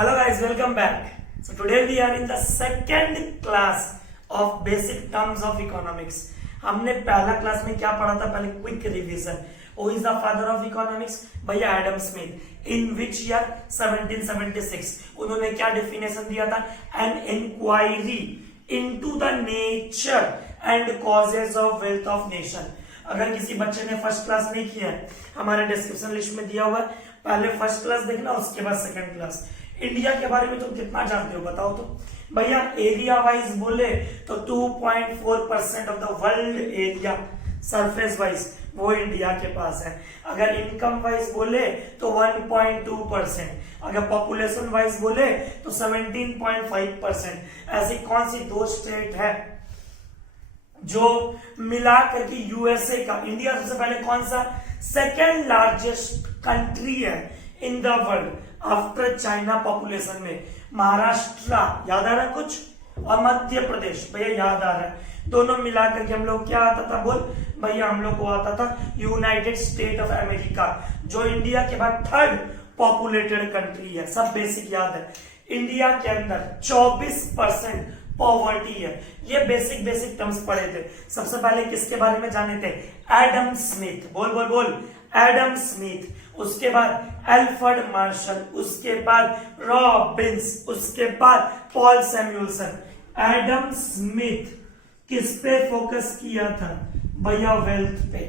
Hello guys, welcome back. So today we are in the second class of basic terms of economics. हमने पहला class में क्या पढ़ा था, पहले quick revision. Who is the father of economics? भैया Adam Smith. In which year? 1776. उन्होंने क्या डेफिनेशन दिया था? An inquiry into the nature and causes of wealth of nation. अगर किसी बच्चे ने फर्स्ट क्लास नहीं किया है, हमारे डिस्क्रिप्शन लिस्ट में दिया हुआ है, पहले फर्स्ट क्लास देखना, उसके बाद सेकंड क्लास. इंडिया के बारे में तुम कितना जानते हो बताओ तो. भैया एरिया वाइज बोले तो 2.4% of the world area surface wise वो इंडिया के पास है. अगर इनकम वाइज बोले तो 1.2%, अगर पॉपुलेशन वाइज बोले तो 17.5%. ऐसी कौन सी दो स्टेट है जो मिला करके यूएसए का, इंडिया सबसे पहले कौन सा सेकेंड लार्जेस्ट कंट्री है in the world after China population में? महाराष्ट्र याद आ रहा है कुछ, और मध्य प्रदेश भैया याद आ रहा है. दोनों मिलाकर के हम लोग क्या आता था बोल भैया, हम लोग को आता था यूनाइटेड स्टेट ऑफ अमेरिका, जो इंडिया के बाद थर्ड पॉपुलेटेड कंट्री है. सब बेसिक याद है. इंडिया के अंदर 24% पॉवर्टी है. ये बेसिक टर्म्स पढ़े थे. सबसे पहले किसके बारे में जाने थे? Adam Smith. बोल बोल बोल, एडम स्मिथ. उसके बाद एल्फ्रेड मार्शल, उसके बाद रॉबिन्स, उसके बाद पॉल सैमुअल्सन. एडम स्मिथ किस पे फोकस किया था भैया? वेल्थ पे.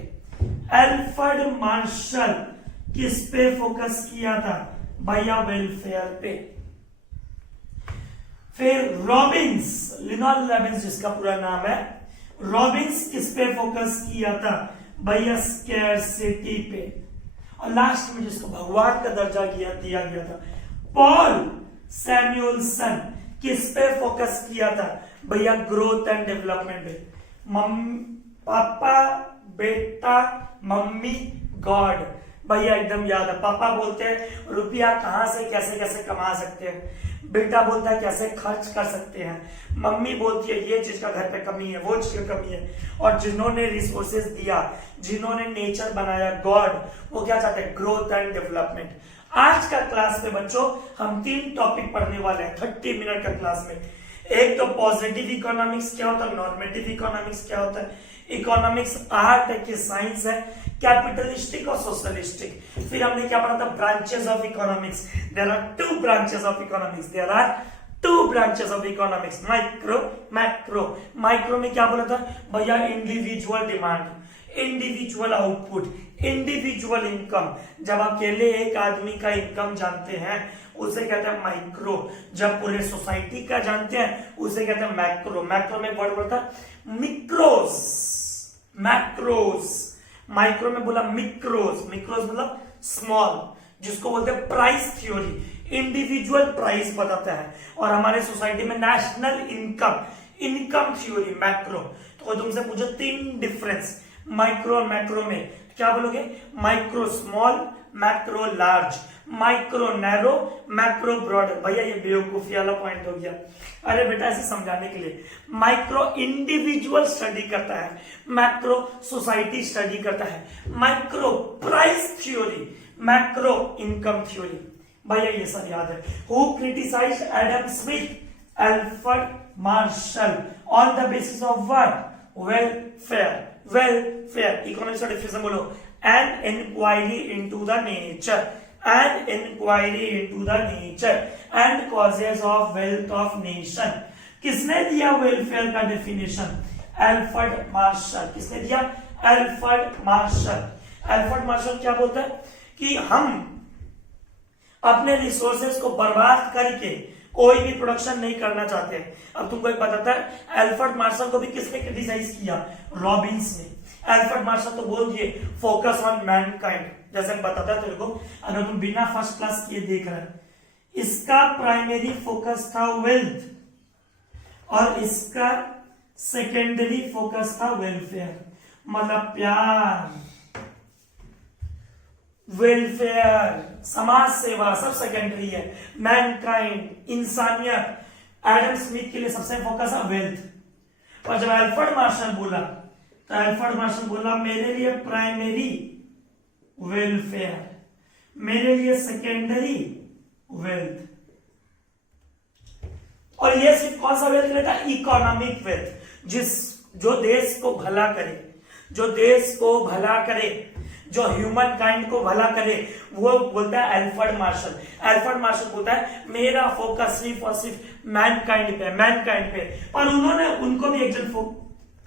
एल्फ्रेड मार्शल किस पे फोकस किया था भैया? वेलफेयर पे. फिर रॉबिन्स, लिनोल रॉबिन्स जिसका पूरा नाम है, रॉबिन्स किस पे फोकस किया था भैया? स्कैरसिटी पे. और लास्ट में जिसको भगवान का दर्जा दिया गया था, पॉल सैमुअल्सन किस पे फोकस किया था भैया? ग्रोथ एंड डेवलपमेंट पे. पापा, बेटा, मम्मी, गॉड. भैया एकदम याद है. पापा बोलते हैं रुपया कहां से कैसे कैसे कमा सकते हैं, बेटा बोलता है कैसे खर्च कर सकते हैं, मम्मी बोलती है ये चीज का घर पे कमी है, वो चीज का कमी है, और जिन्होंने रिसोर्सेज दिया, जिन्होंने नेचर बनाया, गॉड, वो क्या चाहते हैं? Growth and development. आज का क्लास में बच्चों हम 3 टॉपिक पढ़ने वाले हैं 30 मिनट का क्लास में. एक तो पॉजिटिव इकोनॉमिक्स क्या होता है, नॉर्मेटिव इकोनॉमिक्स क्या होता है, इकोनॉमिक्स आर्ट है कि साइंस है, कैपिटलिस्टिक और सोशलिस्टिक. फिर हमने क्या पढ़ा था? Branches of economics. There are 2 branches of economics. There are 2 branches of economics, micro, macro. Micro में क्या बोला था भैया? Individual demand, individual output, individual income. जब अकेले एक आदमी का इनकम जानते हैं उसे कहते हैं माइक्रो. जब पूरे सोसाइटी का जानते हैं उसे कहते हैं मैक्रो. मैक्रो में वर्ड बोलता है मिक्रोस, मैक्रोस. माइक्रो में बोला मिक्रोस. मिक्रोस मतलब स्मॉल, जिसको बोलते हैं प्राइस थ्योरी. इंडिविजुअल प्राइस बताता है. और हमारे सोसाइटी में national income, income theory macro. तो तुमसे पूछो 3 डिफरेंस माइक्रो और मैक्रो में, क्या बोलोगे? Micro small, macro large, micro narrow, macro broad. भैया ये बेवकूफी वाला पॉइंट हो गया. अरे बेटा ऐसे समझाने के लिए, माइक्रो इंडिविजुअल स्टडी करता है, मैक्रो सोसाइटी स्टडी करता है. Micro price theory, macro income theory. भैया ये सब याद है. Who criticised Adam Smith? Alfred Marshall. On the basis of what? Welfare. Welfare economics का डिफिनेशन बोलो. An inquiry into the nature, an inquiry into the nature and causes of wealth of nation. किसने दिया welfare का definition? Alfred Marshall. किसने दिया? Alfred Marshall. Alfred Marshall क्या बोलता है कि हम अपने रिसोर्सेज को बर्बाद करके कोई भी प्रोडक्शन नहीं करना चाहते. अब तुमको एक बताता है, एल्फ्रेड मार्शल को भी किसने क्रिटिसाइज किया? रॉबिन्स ने. एल्फ्रेड मार्शल तो बोल दिए फोकस ऑन मैनकाइंड. जैसे मैं बताता है तेरे को, अगर तुम बिना फर्स्ट क्लास किए देख रहे हैं, इसका प्राइमरी फोकस था वेल्थ और इसका सेकेंडरी फोकस था वेलफेयर. मतलब प्यार, वेलफेयर, समाज सेवा सब सेकेंडरी है. मैनकाइंड, इंसानियत, एडम स्मिथ के लिए सबसे फोकस है वेल्थ. और जब एल्फ्रेड मार्शल बोला तो एल्फ्रेड मार्शल बोला मेरे लिए प्राइमरी वेलफेयर, मेरे लिए सेकेंडरी वेल्थ. और ये सिर्फ कौन सा वेल्थ लेता है? Economic wealth. जो देश को भला करे, जो देश को भला करे, जो ह्यूमन काइंड को भला करे, वो बोलता है एल्फ्रेड मार्शल। एल्फ्रेड मार्शल बोलता है मेरा फोकस सिर्फ और सिर्फ मैनकाइंड पे, मैनकाइंड पे। और उन्होंने उनको भी एक जन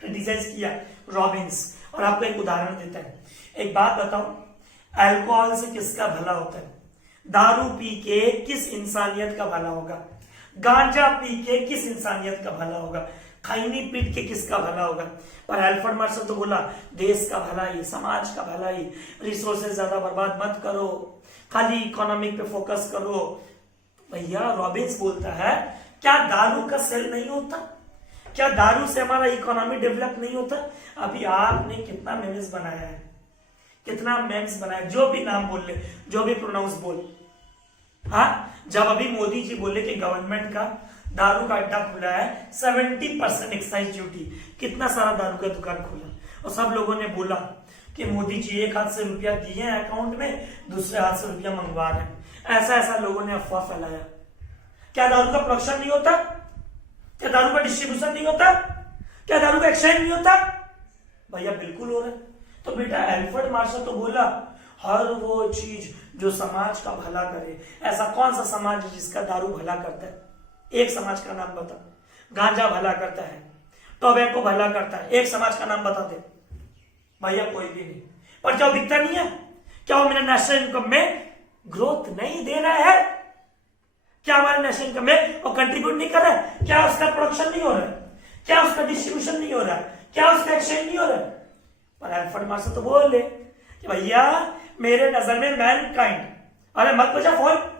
क्रिटिसाइज किया, रॉबिन्स। और आपको एक उदाहरण देता है। एक बात बताओ, अल्कोहल से किसका भला होता है? दारू पी के किस इंसानियत का भला होगा? गांजा पी के किस इंसानियत का भला होगा? खैनी पीट के किसका भला होगा? पर एल्फ्रेड मार्शल तो बोला देश का भला ही, समाज का भला ही, रिसोर्सेज ज्यादा बर्बाद मत करो, खाली इकोनॉमिक पे फोकस करो। भैया रॉबिन्स बोलता है क्या दारू का सेल नहीं होता? क्या दारू से हमारा इकोनॉमी डेवलप नहीं होता? अभी आपने कितना मेम्स बनाया है, कितना मेम्स बनाया, जो भी नाम बोल ले, जो भी प्रोनाउंस बोल। हाँ, जब अभी मोदी जी बोले कि गवर्नमेंट का दारू का अड्डा खुला है, 70% एक्साइज ड्यूटी, कितना सारा दारू का दुकान खुला, और सब लोगों ने बोला कि मोदी जी एक हाथ से रुपया दिए हैं अकाउंट में, दूसरे हाथ से रुपया मंगवा रहे हैं। ऐसा ऐसा लोगों ने अफवाह फैलाया। क्या दारू का प्रोडक्शन नहीं होता? क्या दारू का डिस्ट्रीब्यूशन नहीं होता? क्या दारू का एक्सचेंज नहीं होता? भैया बिल्कुल हो रहा है। तो बेटा एल्फ्रेड मार्शल तो बोला हर वो चीज जो समाज का भला करे। ऐसा कौन सा समाज है जिसका दारू भला करता है? एक समाज का नाम बता। गांजा भला करता है, टोबैको भला करता है, एक समाज का नाम बता दे। भैया कोई भी नहीं। पर क्या बिकता नहीं है? क्या वो मेरे नेशनल इनकम में ग्रोथ नहीं दे रहा है? क्या हमारे नेशनल इनकम में वो कंट्रीब्यूट नहीं कर रहा है? क्या उसका प्रोडक्शन नहीं हो रहा है? क्या उसका डिस्ट्रीब्यूशन नहीं हो रहा है? क्या उसका एक्सचेंज नहीं हो रहा है? पर एल्फ्रेड मार्शल तो बोले कि भैया मेरे नजर में मैनकाइंड, अरे मत बजा फोन,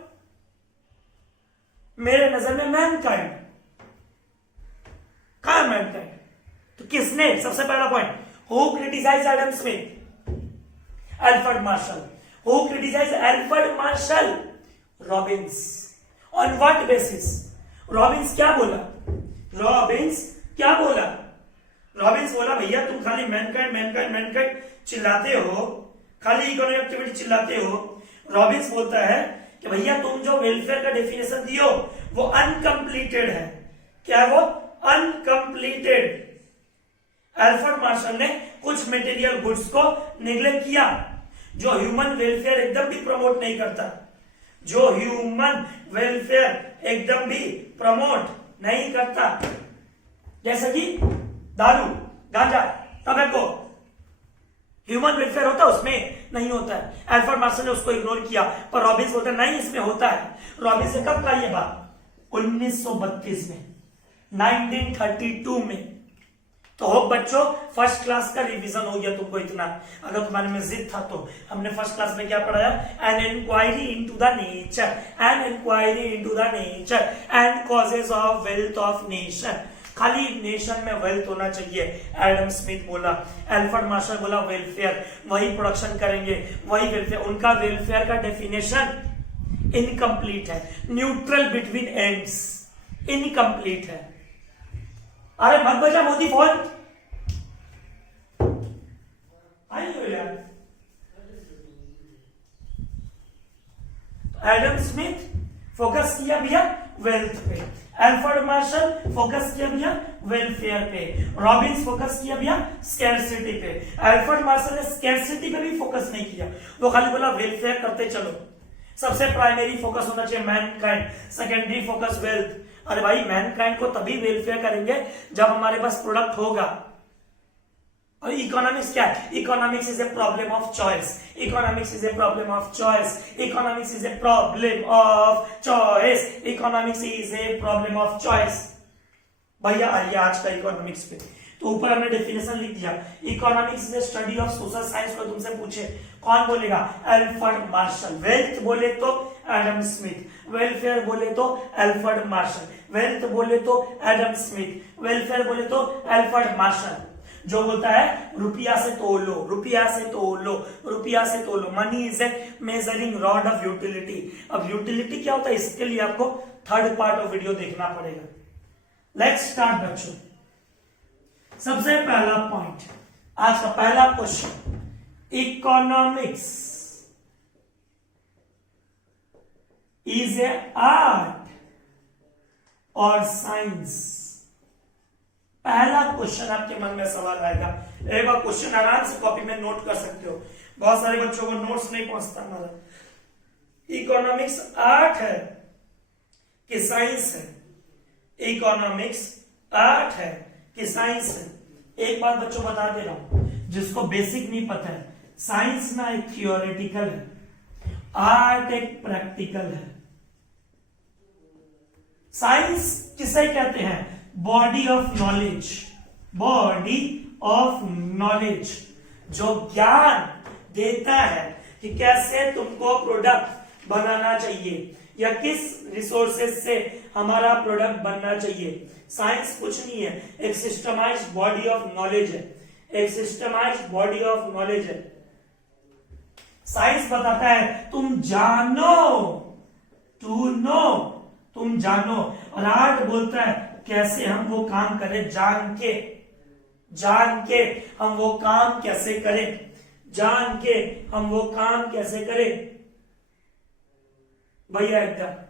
मेरे नजर में मैनकाइंड, कहां है मैनकाइंड? तो किसने? सबसे पहला point, who criticise Adam Smith? Alfred Marshall. Who criticise Alfred Marshall? Robbins. On what basis? Robbins क्या बोला? रॉबिन्स क्या बोला? रॉबिन्स बोला भैया तुम खाली मैनकाइंड मैनकाइंड मैनकाइंड चिल्लाते हो, खाली इकोनॉमिक एक्टिविटी चिल्लाते हो। रॉबिन्स बोलता है कि भैया तुम जो वेलफेयर का डेफिनेशन दियो वो अनकंप्लीटेड है। क्या है वो? अनकंप्लीटेड। एल्फ्रेड मार्शल ने कुछ मटेरियल गुड्स को निग्लेक्ट किया जो ह्यूमन वेलफेयर एकदम भी प्रमोट नहीं करता, जो ह्यूमन वेलफेयर एकदम भी प्रमोट नहीं करता, जैसे कि दारू, गांजा, टबैको। ह्यूमन वेलफेयर होता है उसमें? नहीं होता है। एल्फ्रेड मार्शल ने उसको इग्नोर किया, पर रॉबिन्स बोलते नहीं इसमें होता है। रॉबिन्स ने कब कहा ये बात? 1932 में, 1932 में। तो होप बच्चों फर्स्ट क्लास का रिवीजन हो गया तुमको इतना। अगर तुम्हारे में जिद था तो हमने फर्स्ट क्लास में क्या पढ़ाया? An inquiry into the nature, an inquiry into the nature and causes of wealth of nation. खाली नेशन में वेल्थ होना चाहिए, एडम स्मिथ बोला। एल्फ्रेड मार्शल बोला वेलफेयर, वही प्रोडक्शन करेंगे, वही वेलफेयर। उनका वेलफेयर का डेफिनेशन इनकम्प्लीट है, न्यूट्रल बिटवीन एंड्स, इनकम्प्लीट है। अरे मत बजा मोदी फोन, आई यार। एडम स्मिथ फोकस किया भैया वेल्थ पे, एल्फ्रेड मार्शल फोकस किया भैया वेलफेयर पे, रॉबिन्स फोकस किया भैया स्कैरसिटी पे। एल्फ्रेड मार्शल ने स्कैरसिटी पे भी फोकस नहीं किया, वो खाली बोला वेलफेयर करते चलो। सबसे प्राइमरी फोकस होना चाहिए मैनकाइंड, सेकेंडरी फोकस वेल्थ। अरे भाई मैनकाइंड को तभी वेलफेयर करेंगे जब हमारे पास प्रोडक्ट होगा। और इकोनॉमिक्स क्या है? Economics is a problem of choice, economics is a problem of choice, economics is a problem of choice, economics is a problem of choice. भैया आइए आज का इकोनॉमिक्स पे। तो ऊपर हमने डेफिनेशन लिख दिया, economics is A study of social science. को तुमसे पूछे कौन बोलेगा? Alfred Marshall. वेल्थ बोले तो एडम स्मिथ, वेलफेयर बोले तो एल्फ्रेड मार्शल, वेल्थ बोले तो एडम स्मिथ, वेलफेयर बोले तो एल्फ्रेड मार्शल। जो बोलता है रुपया से तोलो, रुपया से तोलो, रुपया से तोलो। Money is a measuring rod of utility. अब यूटिलिटी क्या होता है इसके लिए आपको थर्ड पार्ट ऑफ वीडियो देखना पड़ेगा। लेट्स स्टार्ट बच्चों। सबसे पहला पॉइंट, आज का पहला question, economics is A art और साइंस? पहला क्वेश्चन आपके मन में सवाल आएगा। एक बार क्वेश्चन आराम से कॉपी में नोट कर सकते हो, बहुत सारे बच्चों को नोट्स नहीं पहुंचता हमारा। इकोनॉमिक्स आर्ट है कि साइंस है? इकोनॉमिक्स आर्ट है कि साइंस है? एक बात बच्चों बता दे रहा हूं, जिसको बेसिक नहीं पता है, साइंस ना एक थियोरेटिकल है, आर्ट एक प्रैक्टिकल है। साइंस किसे कहते हैं? Body of knowledge. Body of knowledge जो ज्ञान देता है कि कैसे तुमको प्रोडक्ट बनाना चाहिए या किस रिसोर्सेज से हमारा प्रोडक्ट बनना चाहिए। साइंस कुछ नहीं है, एक सिस्टमाइज्ड बॉडी ऑफ नॉलेज है, एक सिस्टमाइज्ड बॉडी ऑफ नॉलेज है। साइंस बताता है तुम जानो, टू नो, तुम जानो, और आर्ट बोलता है कैसे हम वो काम करें, जान के, जान के हम वो काम कैसे करें, जान के हम वो काम कैसे करें भैया एकदम।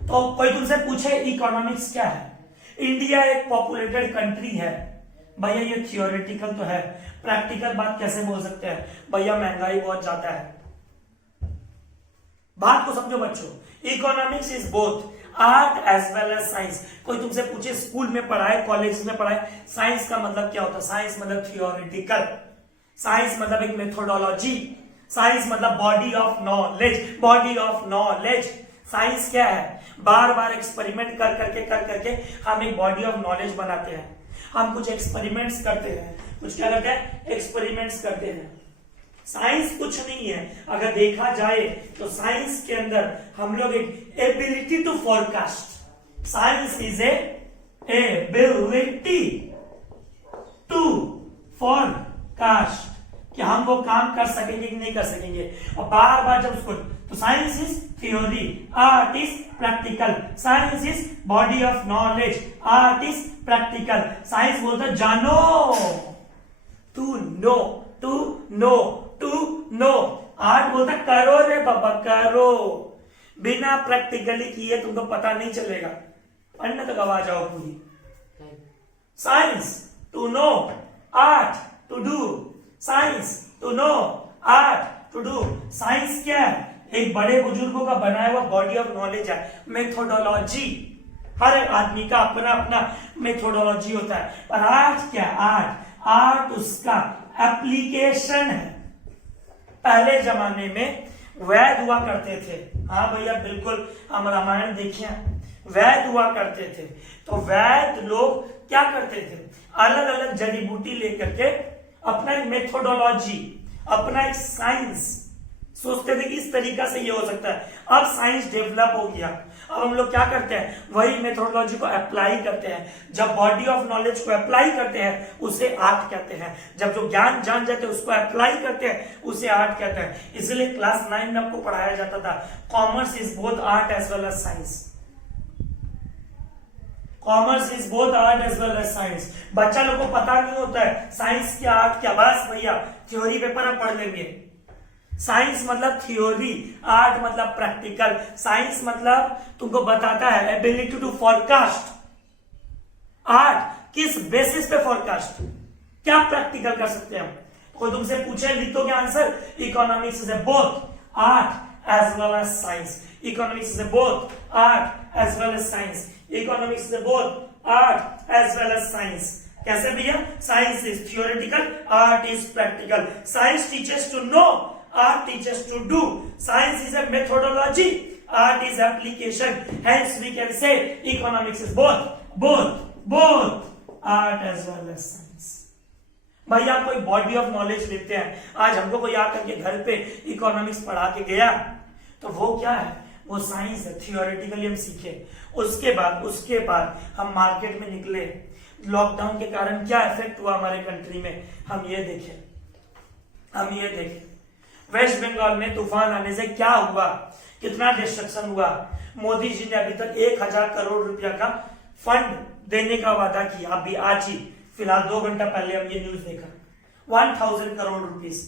तो कोई तुमसे पूछे इकोनॉमिक्स क्या है? इंडिया एक पॉपुलेटेड कंट्री है भैया, ये थियोरेटिकल तो है, प्रैक्टिकल बात कैसे बोल सकते हैं भैया? महंगाई बहुत ज्यादा है। बात को समझो बच्चों, economics is both art as well as science. कोई तुमसे पूछे स्कूल में पढ़ाए, कॉलेज में पढ़ाए, साइंस का मतलब क्या होता है? साइंस मतलब थियोरेटिकल, साइंस मतलब एक मेथोडोलॉजी, साइंस मतलब body of knowledge, body of knowledge. Science क्या है? बार बार एक्सपेरिमेंट कर करके हम एक बॉडी ऑफ नॉलेज बनाते हैं। हम कुछ एक्सपेरिमेंट्स करते हैं, कुछ क्या करते हैं? एक्सपेरिमेंट्स करते हैं। साइंस कुछ नहीं है, अगर देखा जाए तो साइंस के अंदर हम लोग एक ability to forecast, science is a ability to forecast, कि हम वो काम कर सकेंगे कि नहीं कर सकेंगे। और बार बार जब उसको, तो science is theory, art is practical, science is body of knowledge, art is practical. Science बोलता है जानो, to know, to know, to know. Art बोलता करो रे बाबा, करो, बिना प्रैक्टिकली किए तुमको पता नहीं चलेगा, पढ़ने तक आवाज आओ पूरी। Science to know, art to do, science to know, art to do. Science क्या है? एक बड़े बुजुर्गों का बनाया हुआ बॉडी ऑफ नॉलेज है, मेथोडोलॉजी। हर एक आदमी का अपना अपना मेथोडोलॉजी होता है। पर आर्ट क्या? आर्ट उसका एप्लीकेशन है। पहले जमाने में वैद हुआ करते थे, हाँ भैया बिल्कुल, हम रामायण देखिए, वैद हुआ करते थे। तो वैद लोग क्या करते थे? अलग अलग जड़ी बूटी लेकर के अपना एक मेथोडोलॉजी, अपना एक साइंस सोचते थे कि इस तरीका से ये हो सकता है। अब साइंस डेवलप हो गया, अब हम लोग क्या करते हैं? वही मेथोडोलॉजी को अप्लाई करते हैं। जब बॉडी ऑफ नॉलेज को अप्लाई करते हैं उसे आर्ट कहते हैं, जब जो ज्ञान जान जाते हैं उसको अप्लाई करते हैं उसे आर्ट कहते हैं। इसलिए क्लास 9 में आपको पढ़ाया जाता था commerce is both art as well as science, commerce is both art as well as science. बच्चा लोग को पता नहीं होता है साइंस क्या आर्ट क्या, बस भैया थ्योरी पेपर आप पढ़ लेंगे। साइंस मतलब थ्योरी, आर्ट मतलब प्रैक्टिकल। साइंस मतलब तुमको बताता है एबिलिटी टू फोरकास्ट। आर्ट किस बेसिस पे फोरकास्ट, क्या प्रैक्टिकल कर सकते हैं हम? कोई तुमसे पूछे, लिख दोगे answer? Economics is a both art as well as science, economics is a both art as well as science, economics is a both art as well as science. कैसे भैया? Science is theoretical, art is practical. Science teachers to know, art teaches to do. Science is a methodology, art is application. Hence we can say economics is both art as well as science. भाई आप कोई body of knowledge लेते हैं, आज हमको कोई आकर के घर पे इकोनॉमिक्स पढ़ा के गया तो वो क्या है? वो साइंस है, थियोरेटिकली हम सीखे। उसके बाद हम मार्केट में निकले, लॉकडाउन के कारण क्या इफेक्ट हुआ हमारे कंट्री में हम ये देखें। वेस्ट बंगाल में तूफान आने से क्या हुआ, कितना डिस्ट्रक्शन हुआ। मोदी जी ने अभी तक 1000 करोड़ रुपया का फंड देने का वादा किया। अभी आज ही फिलहाल 2 घंटा पहले हम ये न्यूज देखा, 1000 करोड़ रुपीस।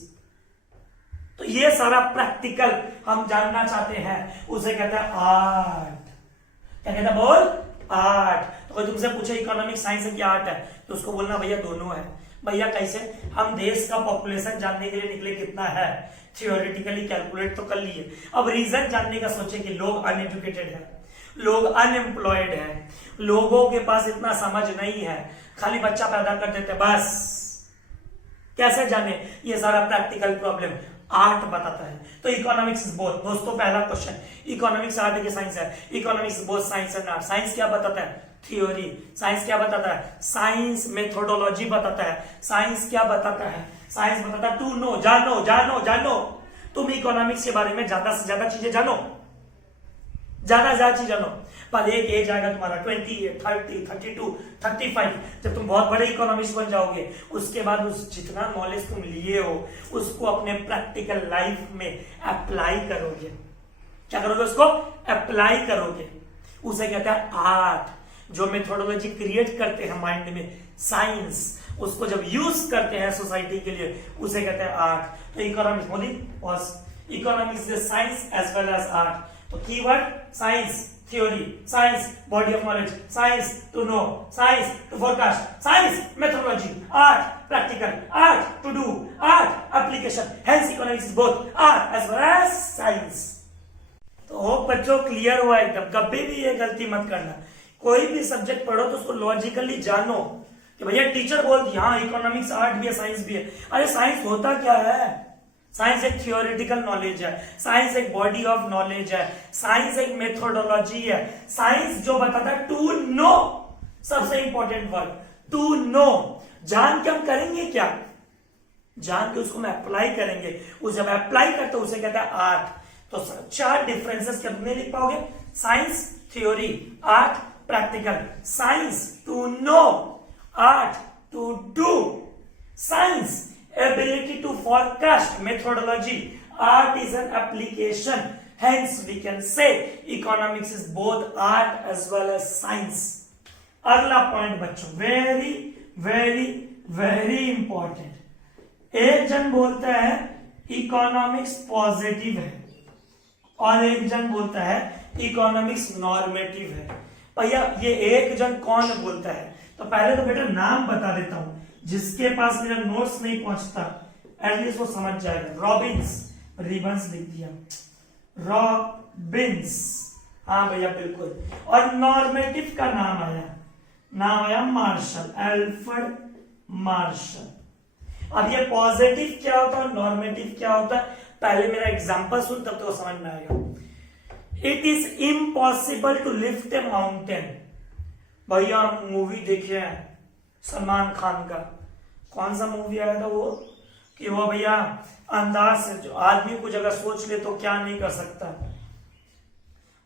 तो ये सारा प्रैक्टिकल हम जानना चाहते हैं, उसे कहते हैं आर्ट। क्या कहता है बोल? आर्ट। तो कोई तुमसे पूछे इकोनॉमिक साइंस है कि आर्ट है, तो उसको बोलना भैया दोनों है। भैया कैसे? हम देश का पॉपुलेशन जानने के लिए निकले कितना है, थियोरेटिकली कैलकुलेट तो कर लिए, अब रीजन जानने का सोचे कि लोग अनएजुकेटेड है, लोग अनएम्प्लॉयड है, लोगों के पास इतना समझ नहीं है, खाली बच्चा पैदा कर देते बस, कैसे जाने? ये सारा प्रैक्टिकल प्रॉब्लम आर्ट बताता है। तो इकोनॉमिक्स इज बोथ। दोस्तों पहला क्वेश्चन, इकोनॉमिक्स आर्ट की साइंस है, economics both science and art. Science क्या बताता है? थ्योरी। साइंस क्या बताता है? साइंस मेथोडोलॉजी बताता है। साइंस क्या बताता है? साइंस बताता है टू नो, जानो जानो जानो। तुम इकोनॉमिक्स के बारे में ज्यादा से ज्यादा चीजें जानो, ज्यादा से ज्यादा चीज जानो। पर एक एज आएगा तुम्हारा 28, 30, 32, 35, जब तुम बहुत बड़े इकोनॉमिस्ट बन जाओगे, उसके बाद उस जितना नॉलेज तुम लिए हो उसको अपने प्रैक्टिकल लाइफ में अप्लाई करोगे। क्या करोगे? उसको अप्लाई करोगे। उसे कहते हैं आर्ट। जो मेथोडोलॉजी क्रिएट करते हैं माइंड में, साइंस, उसको जब यूज करते हैं सोसाइटी के लिए, उसे कहते हैं आर्ट। तो इकोनॉमिक्स बोली economics is science as well as art. तो keyword science, theory, science, body of knowledge, science to know, science to forecast, science, methodology, art, practical, art to do, art, application. Hence economics is both art as well as science. तो hope बच्चों clear हुआ एकदम। कभी भी ये गलती मत करना, कोई भी सब्जेक्ट पढ़ो तो उसको लॉजिकली जानो कि भैया टीचर बोलती हाँ इकोनॉमिक्स आर्ट भी है साइंस भी है। अरे साइंस होता क्या है? साइंस एक थियोरेटिकल नॉलेज है, साइंस एक बॉडी ऑफ नॉलेज है, साइंस एक मेथोडोलॉजी है। साइंस जो बताता है टू नो, सबसे इंपॉर्टेंट वर्ड टू नो। जान के हम करेंगे क्या? जान के उसको हम अप्लाई करेंगे। उस जब अप्लाई करते उसे कहता है आर्ट। तो चार डिफरेंसेस कितने लिख पाओगे? Science theory, art practical, science to know, art to do, science ability to forecast, methodology, art is an application. Hence we can say economics is both art as well as science. अगला point बच्चों, very very very important. एक जन बोलता है economics positive है और एक जन बोलता है इकोनॉमिक्स नॉर्मेटिव है। भैया ये एक जन कौन बोलता है? तो पहले तो बेटा नाम बता देता हूं, जिसके पास मेरा नोट्स नहीं पहुंचता एटलीस्ट वो समझ जाएगा। रॉबिन्स, रिबन्स लिख दिया, रॉबिन्स, हाँ भैया बिल्कुल। और नॉर्मेटिव का नाम आया मार्शल, एल्फ्रेड मार्शल। अब ये पॉजिटिव क्या होता है और नॉर्मेटिव क्या होता है, पहले मेरा एग्जांपल सुन तब तो समझ में आएगा। It is impossible to lift a mountain. भैया हम मूवी देखे हैं सलमान खान का, कौन सा मूवी आया था वो, कि वो भैया अंदाज से जो आदमी कुछ अगर सोच ले तो क्या नहीं कर सकता।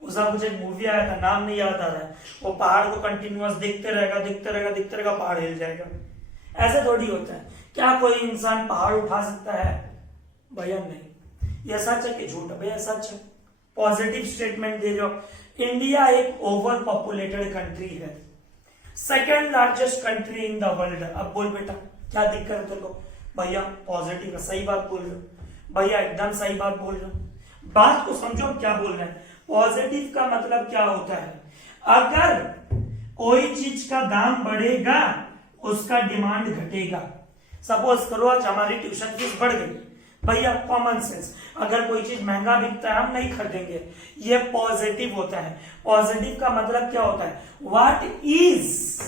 उसका कुछ एक मूवी आया था, नाम नहीं याद आ रहा है। वो पहाड़ को कंटिन्यूअस देखते रहेगा, पहाड़ हिल जाएगा। ऐसे थोड़ी होता है। क्या कोई इंसान पहाड़ उठा सकता है? भैया नहीं। यह सच है कि झूठ है? भैया सच है। पॉजिटिव स्टेटमेंट दे रहे हो। इंडिया एक ओवर पॉपुलेटेड कंट्री है, second largest country in the world. अब बोल बेटा क्या दिक्कत है तेरे को? भैया पॉजिटिव है, सही बात बोल रहे हो भैया, एकदम सही बात बोल रहे हो। बात को समझो क्या बोल रहे हैं। पॉजिटिव का मतलब क्या होता है? अगर कोई चीज का दाम बढ़ेगा उसका डिमांड घटेगा। सपोज करो आज हमारी ट्यूशन फीस बढ़ गई, भैया कॉमन सेंस, अगर कोई चीज महंगा बिकता है हम नहीं खरीदेंगे, ये पॉजिटिव होता है। पॉजिटिव का मतलब क्या होता है? व्हाट इज,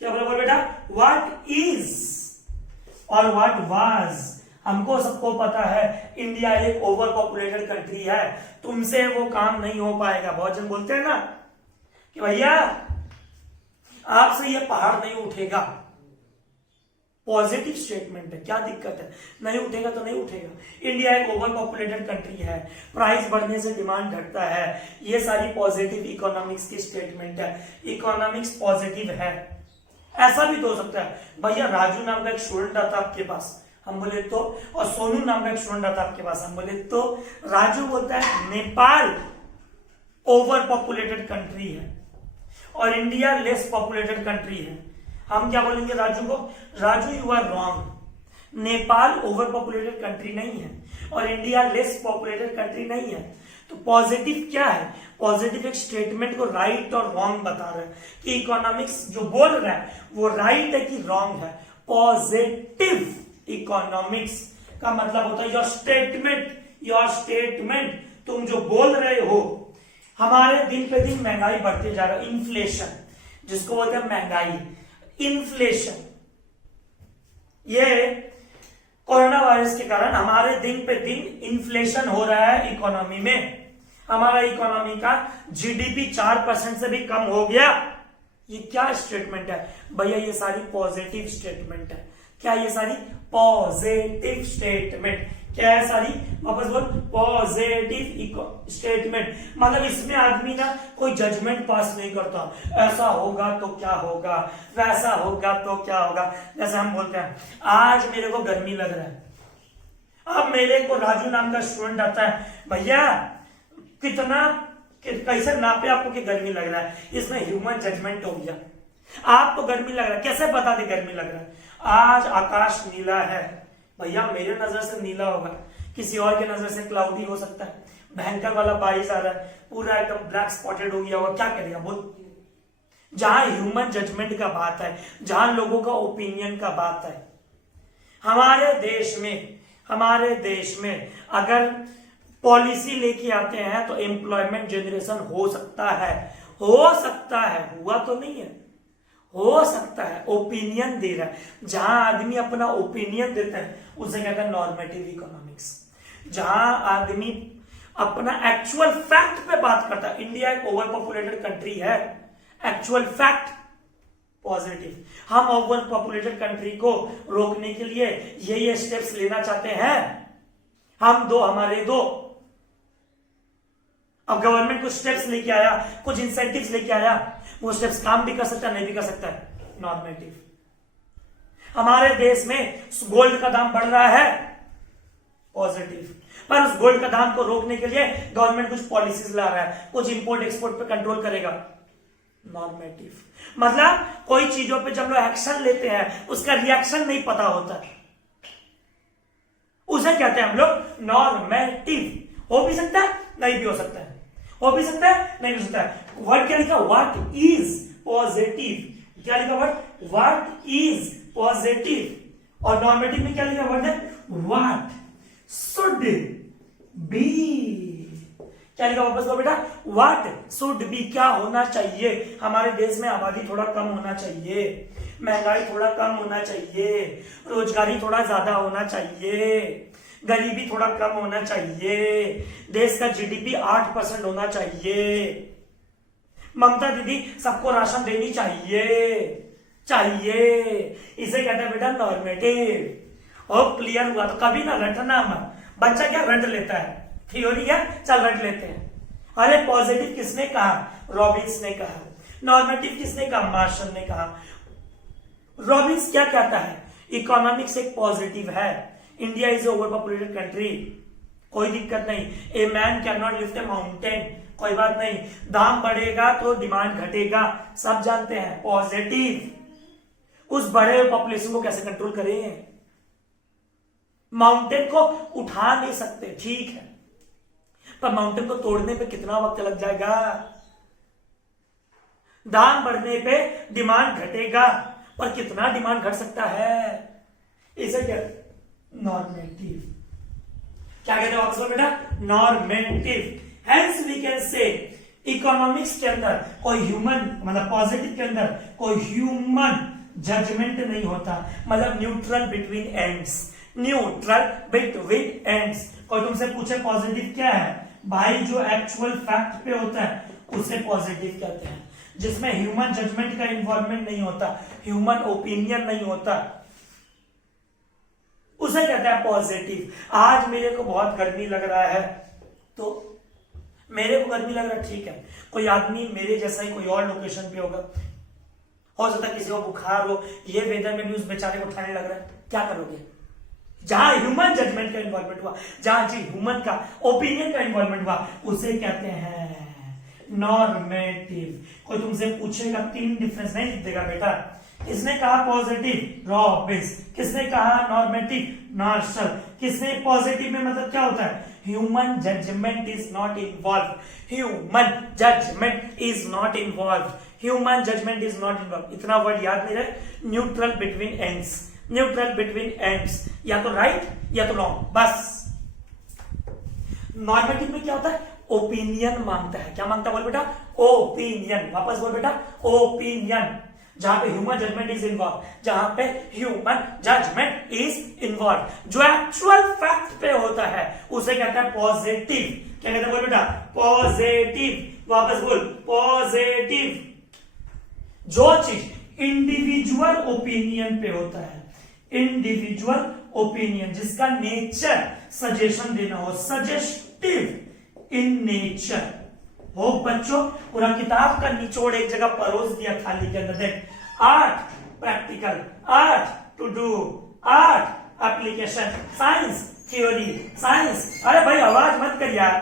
क्या बोला बेटा? व्हाट इज और व्हाट वाज। हमको सबको पता है इंडिया एक ओवर पॉपुलेटेड कंट्री है, तुमसे वो काम नहीं हो पाएगा। बहुत जन बोलते हैं ना कि भैया आपसे ये पहाड़ नहीं उठेगा। पॉजिटिव स्टेटमेंट है, क्या दिक्कत है? नहीं उठेगा तो नहीं उठेगा। इंडिया एक ओवर पॉपुलेटेड कंट्री है, प्राइस बढ़ने से डिमांड घटता है, ये सारी पॉजिटिव इकोनॉमिक्स की स्टेटमेंट है। इकोनॉमिक्स पॉजिटिव है। ऐसा भी तो हो सकता है भैया राजू नाम का एक स्टूडेंट आता आपके पास, हम बोले तो, और सोनू नाम का एक स्टूडेंट आता आपके पास, हम बोले तो। राजू बोलता है नेपाल ओवर पॉपुलेटेड कंट्री है और इंडिया लेस पॉपुलेटेड कंट्री है। हम क्या बोलेंगे राजू को? Raju you are wrong, Nepal over populated country नहीं है और इंडिया लेस पॉपुलेटेड कंट्री नहीं है। तो पॉजिटिव क्या है? पॉजिटिव एक स्टेटमेंट को राइट और रॉन्ग बता रहा है कि इकोनॉमिक्स जो बोल रहा है वो राइट है कि रॉन्ग है। पॉजिटिव इकोनॉमिक्स का मतलब होता है योर स्टेटमेंट, तुम जो बोल रहे हो। हमारे दिन पे दिन महंगाई बढ़ती जा रहा है, इन्फ्लेशन जिसको बोलते हैं महंगाई, इन्फ्लेशन। ये कोरोना वायरस के कारण हमारे दिन पे दिन इन्फ्लेशन हो रहा है इकोनॉमी में। हमारा इकोनॉमी का जीडीपी 4% से भी कम हो गया। ये क्या स्टेटमेंट है भैया? ये सारी पॉजिटिव स्टेटमेंट है। क्या ये सारी पॉजिटिव स्टेटमेंट? क्या है सारी? वापस बोल, पॉजिटिव स्टेटमेंट। मतलब इसमें आदमी ना कोई जजमेंट पास नहीं करता, ऐसा होगा तो क्या होगा, वैसा होगा तो क्या होगा। जैसे हम बोलते हैं आज मेरे को गर्मी लग रहा है, अब मेरे को राजू नाम का स्टूडेंट आता है, भैया कितना कैसे नापे आपको कि गर्मी लग रहा है? इसमें ह्यूमन जजमेंट हो गया। आपको गर्मी लग रहा है, कैसे बता दे गर्मी लग रहा है? आज आकाश नीला है, भैया मेरे नजर से नीला होगा, किसी और के नजर से क्लाउडी हो सकता है। भयंकर वाला बारिश आ रहा है, पूरा एकदम ब्लैक स्पॉटेड हो गया होगा, क्या करेगा बोल? जहां ह्यूमन जजमेंट का बात है, जहां लोगों का ओपिनियन का बात है। हमारे देश में अगर पॉलिसी लेके आते हैं तो एम्प्लॉयमेंट जनरेशन हो सकता है, हुआ तो नहीं है, हो सकता है। ओपिनियन दे रहा है, जहां आदमी अपना ओपिनियन देता है उसे कहते हैं नॉर्मेटिव इकोनॉमिक्स। जहां आदमी अपना एक्चुअल फैक्ट पे बात करता है, इंडिया एक ओवर पॉपुलेटेड कंट्री है, एक्चुअल फैक्ट पॉजिटिव। हम ओवर पॉपुलेटेड कंट्री को रोकने के लिए ये स्टेप्स लेना चाहते हैं, हमारे दो। अब गवर्नमेंट कुछ स्टेप्स लेके आया, कुछ इंसेंटिव्स लेके आया, वो स्टेप्स काम भी कर सकता है, नहीं भी कर सकता है, नॉर्मेटिव। हमारे देश में गोल्ड का दाम बढ़ रहा है, पॉजिटिव। पर उस गोल्ड का दाम को रोकने के लिए गवर्नमेंट कुछ पॉलिसीज ला रहा है, कुछ इंपोर्ट एक्सपोर्ट पे कंट्रोल करेगा, नॉर्मेटिव। मतलब कोई चीजों पे जब लोग एक्शन लेते हैं उसका रिएक्शन नहीं पता होता, उसे कहते हैं हम लोग नॉर्मेटिव। हो भी सकता है, नहीं भी हो सकता है, हो भी सकता है, नहीं भी हो सकता है। वर्ड क्या लिखा? What is positive. क्या लिखा वर्ड? What is positive. और नॉर्मेटिव में क्या लिखा वर्ड है? What should be. क्या लिखा वापस बोलो बेटा? व्हाट शुड बी, क्या होना चाहिए। हमारे देश में आबादी थोड़ा कम होना चाहिए, महंगाई थोड़ा कम होना चाहिए, रोजगारी थोड़ा ज्यादा होना चाहिए, गरीबी थोड़ा कम होना चाहिए, देश का जीडीपी 8% होना चाहिए, ममता दीदी सबको राशन देनी चाहिए। इसे कहते हैं बेटा नॉर्मेटिव। और क्लियर हुआ? तो कभी ना रटना मत। बच्चा क्या रट लेता है, थ्योरी है, चल रट लेते हैं। अरे पॉजिटिव किसने कहा? रॉबिन्स ने कहा। नॉर्मेटिव किसने कहा? मार्शल ने कहा। रॉबिन्स क्या कहता है? इकोनॉमिक्स एक पॉजिटिव है, India is over populated country, कोई दिक्कत नहीं। A man can not lift a mountain, कोई बात नहीं। दाम बढ़ेगा तो डिमांड घटेगा, सब जानते हैं, पॉजिटिव। उस बड़े हुए पॉपुलेशन को कैसे कंट्रोल करें? माउंटेन को उठा नहीं सकते, ठीक है, पर माउंटेन को तोड़ने पे कितना वक्त लग जाएगा? दाम बढ़ने पे डिमांड घटेगा, पर कितना डिमांड घट सकता है? इसे क्या? नॉर्मेटिव। क्या कहते हो अक्सर बेटा? Normative. Hence we can say economics के अंदर कोई ह्यूमन, मतलब पॉजिटिव के अंदर कोई ह्यूमन जजमेंट नहीं होता, मतलब neutral between ends, neutral between ends. कोई तुमसे पूछे पॉजिटिव क्या है, भाई जो एक्चुअल फैक्ट पे होता है उसे पॉजिटिव कहते हैं, जिसमें ह्यूमन जजमेंट का इन्वॉल्वमेंट नहीं होता, ह्यूमन ओपिनियन नहीं होता, उसे कहते हैं पॉजिटिव। आज मेरे को बहुत गर्मी लग रहा है, तो मेरे को गर्मी लग रहा है, ठीक है, कोई आदमी मेरे जैसा ही कोई और लोकेशन पे होगा, हो सकता है किसी को बुखार हो, ये वेदर में भी उस बेचारे को ठंड लग रहा है, क्या करोगे? जहां ह्यूमन जजमेंट का इन्वॉल्वमेंट हुआ, जहां जी ह्यूमन का ओपिनियन का इन्वॉल्वमेंट हुआ, उसे कहते हैं नॉर्मेटिव। कोई तुमसे पूछेगा, 3 डिफरेंस नहीं लिख देगा बेटा। किसने कहा पॉजिटिव? रॉबिन्स। किसने कहा नॉर्मेटिव? मार्शल। किसने पॉजिटिव में मतलब क्या होता है? Human judgement is not involve, human judgement is not involve, human judgement is not involve. इतना वर्ड याद नहीं रहे, neutral between ends, neutral between ends, या तो राइट या तो रॉन्ग, बस। नॉर्मेटिव में क्या होता है, ओपिनियन मांगता है, क्या मांगता है बोल बेटा, ओपिनियन, वापस बोल बेटा, ओपिनियन। जहां पे ह्यूमन जजमेंट इज इन्वॉल्व, जहां पे ह्यूमन जजमेंट इज इन्वॉल्व, जो एक्चुअल फैक्ट पे होता है उसे कहता है पॉजिटिव। क्या कहते हैं बोल बेटा, पॉजिटिव, वापस बोल, पॉजिटिव। जो चीज इंडिविजुअल ओपिनियन पे होता है, इंडिविजुअल ओपिनियन, जिसका नेचर सजेशन देना हो, सजेस्टिव इन नेचर हो। बच्चों पूरा किताब का निचोड़ एक जगह परोस दिया थाली के अंदर, देख, art practical, art to do, art application, science theory, science, अरे भाई आवाज मत कर यार,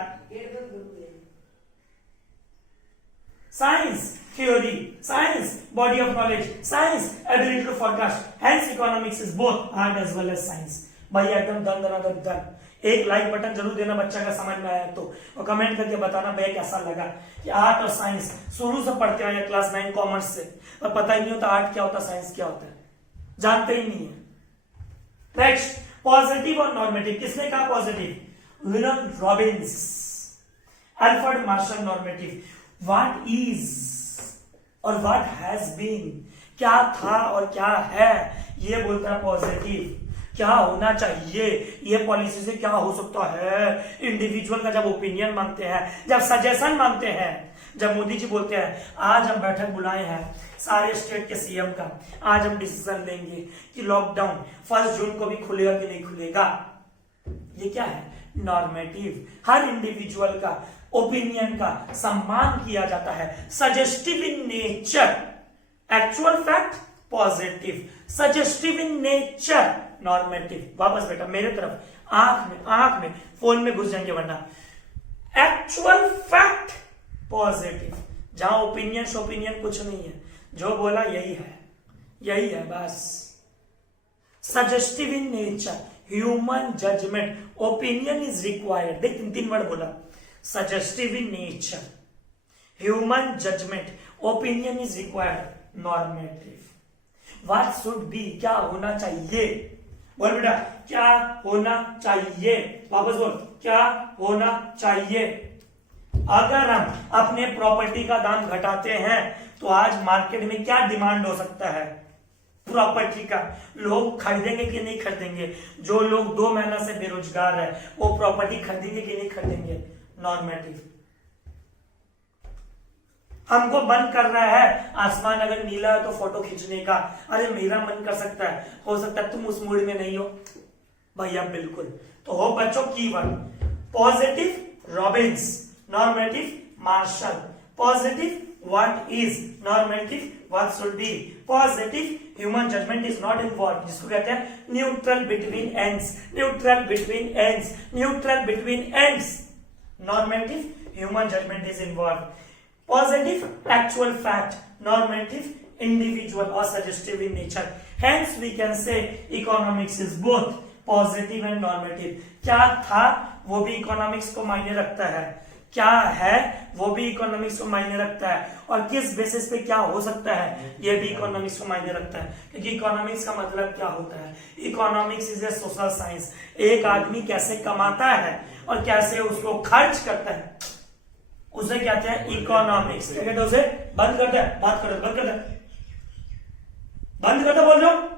science theory, science body of knowledge, science ability to forecast, hence economics is both art as well as science। भाई एकदम दन दन दन दन। एक लाइक बटन जरूर देना बच्चा का समझ में आया तो, और कमेंट करके बताना भैया कैसा लगा कि आर्ट और साइंस शुरू से पढ़ते आए क्लास 9 कॉमर्स से, पर पता ही नहीं होता आर्ट क्या होता है, साइंस क्या होता है, जानते ही नहीं है। नेक्स्ट, पॉजिटिव और नॉर्मेटिव। किसने कहा positive, William Robins, Alfred Marshall. Normative, what is और व्हाट हैज बीन, क्या था और क्या है, ये बोलता है पॉजिटिव। क्या होना चाहिए, ये पॉलिसी से क्या हो सकता है। इंडिविजुअल का जब ओपिनियन मांगते हैं, जब सजेशन मांगते हैं, जब मोदी जी बोलते हैं आज हम बैठक बुलाए हैं सारे स्टेट के सीएम का, आज हम डिसीजन लेंगे कि लॉकडाउन 1 जून को भी खुलेगा कि नहीं खुलेगा, ये क्या है, नॉर्मेटिव। हर इंडिविजुअल का ओपिनियन का सम्मान किया जाता है, suggestive in nature, actual fact positive, suggestive in nature normative. वापस बेटा मेरे तरफ, आंख में फोन में घुस जाएंगे वरना। एक्चुअल फैक्ट पॉजिटिव, जहां ओपिनियन कुछ नहीं है, जो बोला यही है बस। Suggestive in nature, human judgement, opinion is required. देख 3 वर्ड बोला, suggestive in nature, human judgement, opinion is required, normative. What should be, क्या होना चाहिए, बोल बेटा क्या होना चाहिए, वापस बोल, क्या होना चाहिए। अगर हम अपने प्रॉपर्टी का दाम घटाते हैं तो आज मार्केट में क्या डिमांड हो सकता है प्रॉपर्टी का, लोग खरीदेंगे कि नहीं खरीदेंगे। जो लोग 2 महीना से बेरोजगार है वो प्रॉपर्टी खरीदेंगे कि नहीं खरीदेंगे, नॉर्मेटिव। हमको मन कर रहा है आसमान अगर नीला है तो फोटो खींचने का, अरे मेरा मन कर सकता है, हो सकता है तुम उस मूड में नहीं हो भैया, बिल्कुल। तो हो बच्चों keyword, positive Robbins, normative Marshall. Positive what is, normative what should be. Positive human judgement is not involve, जिसको कहते हैं neutral between ends, neutral between ends, neutral between ends. Normative human judgement is involve. Positive actual fact, normative individual or suggestive in nature. Hence we can say economics is both positive and normative. क्या था वो भी economics को मायने रखता है, क्या है वो भी इकोनॉमिक्स को मायने रखता है, और किस बेसिस पे क्या हो सकता है ये भी इकोनॉमिक्स को मायने रखता है। क्योंकि इकोनॉमिक्स का मतलब क्या होता है, economics is A social science. एक आदमी कैसे कमाता है और कैसे उसको खर्च करता है उसे कहते हैं इकोनॉमिक्स। क्या कहते हैं उसे, बंद कर दे, बात कर दे, बंद कर दे, बंद कर दे बोल रहा हूं।